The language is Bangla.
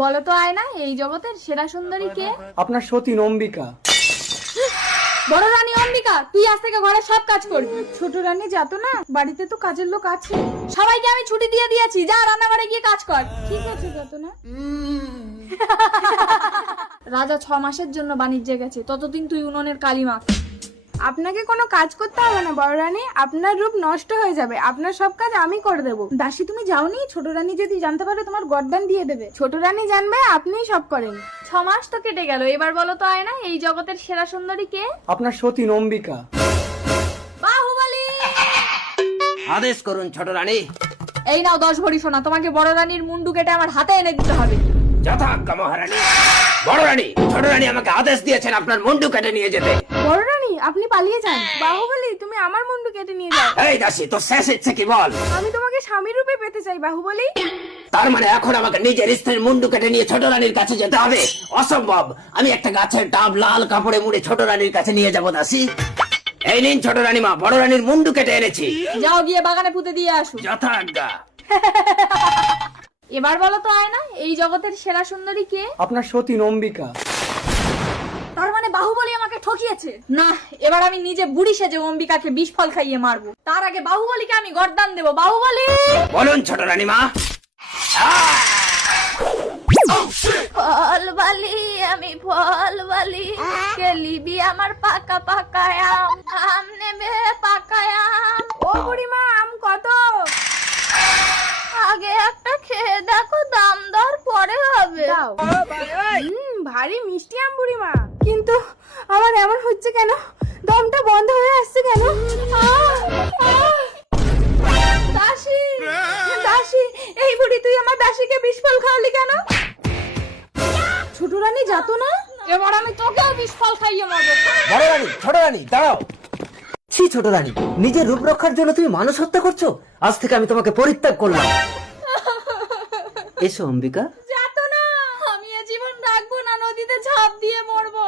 বলো তো আয়না, এই জগতের সেরা সুন্দরী কে? আপনার সতীন অম্বিকা। বড় রানী অম্বিকা, তুই আজ থেকে ঘরে সব কাজ করবি। ছোট রানী যাতো না, বাড়িতে তো কাজের লোক আছে। সবাইকে আমি ছুটি দিয়ে দিয়েছি, যা রান্নাঘরে গিয়ে কাজ কর। ঠিক আছে যাতো না। রাজা 6 মাসের জন্য বাণিজ্যে গেছে, ততদিন তুই উনুনের কালি মাখ। আপনাকে কোনো কাজ করতে হবে না বড় রানী, আপনার রূপ নষ্ট হয়ে যাবে, আপনার সব কাজ আমি করে দেবো। দাসী তুমি যাওনি? ছোট রানী যদি জানতে পারে তোমার গর্দান দিয়ে দেবে। ছোট রানী জানবে আপনিই সব করেন। 6 মাস তো কেটে গেল, এবার বলো তো আয়না, এই জগতের সেরা সুন্দরী কে? আপনার সতীন অম্বিকা। বাহুবলী! আদেশ করুন ছোট রানী। এই নাও 10 ভরি সোনা, তোমাকে বড় রানীর মুন্ডু কেটে আমার হাতে এনে দিতে হবে। যথাজ্ঞা মহারানী। বড় রানী, ছোট রানী আমাকে আদেশ দিয়েছেন আপনার মুন্ডু কেটে নিয়ে যেতে। বড় রানী আপনি পালিয়ে যান। বাহুবলী তুমি আমার মুন্ডু কেটে নিয়ে যাও। এই দাসী, তোর শেষ ইচ্ছে কি বল? আমি তোমাকে স্বামী রূপে পেতে চাই বাহুবলী। তার মানে এখন আমাকে নিজের স্ত্রীর মুন্ডু কেটে নিয়ে ছোট রানীর কাছে যেতে হবে? অসম্ভব। আমি একটা গাছের ডাব লাল কাপড়ে মুড়ে ছোট রানীর কাছে নিয়ে যাবো দাসী। এই নিন ছোট রানীমা, বড় রানীর মুন্ডু কেটে এনেছি। যাও গিয়ে বাগানে পুঁতে দিয়ে আসো। যথাজ্ঞা। এবার বলো তো আয়না, এই জগতের সেরা সুন্দরী কে? আপনার সতীন অম্বিকা। তার মানে বাহুবলী আমাকে ঠকিয়েছে। না, এবার আমি নিজে বুড়ি সেজে অম্বিকাকে বিষ ফল খাইয়ে মারবো। তার আগে বাহুবলীকে আমি গর্দান দেবো। বাহুবলী! বলুন ছোট রানীমা। ফল বালি, আমি ফল বালি, কে লিবি আমার পাকা পাকা আম, আম নেবে পাকা আম। ও বুড়িমা, আম কত? আগে একটা খেয়ে দেখো, দাম দর পরে হবে। দাও। ভারী মিষ্টি আম বুড়িমা, কিন্তু আমার এমন হচ্ছে কেন? দমটা বন্ধ হয়ে আসছে কেন? দাসী! দাসী, এই বুড়ি তুই আমার দাসীকে বিষ ফল খাওয়ালি কেন? ছোট রানী যাতো না? এবার আমি তোকেও বিষ ফল খাইয়ে মারবো। বড় রানী, ছোট রানী দাঁড়াও। ছি ছোট রানী, নিজের রূপ রক্ষার জন্য তুমি মানুষ হত্যা করছো? আজ থেকে আমি তোমাকে পরিত্যাগ করলাম। এসো অম্বিকা। যাতো না, আমি এ জীবন রাখবো না, নদীতে ঝাঁপ দিয়ে মরবো।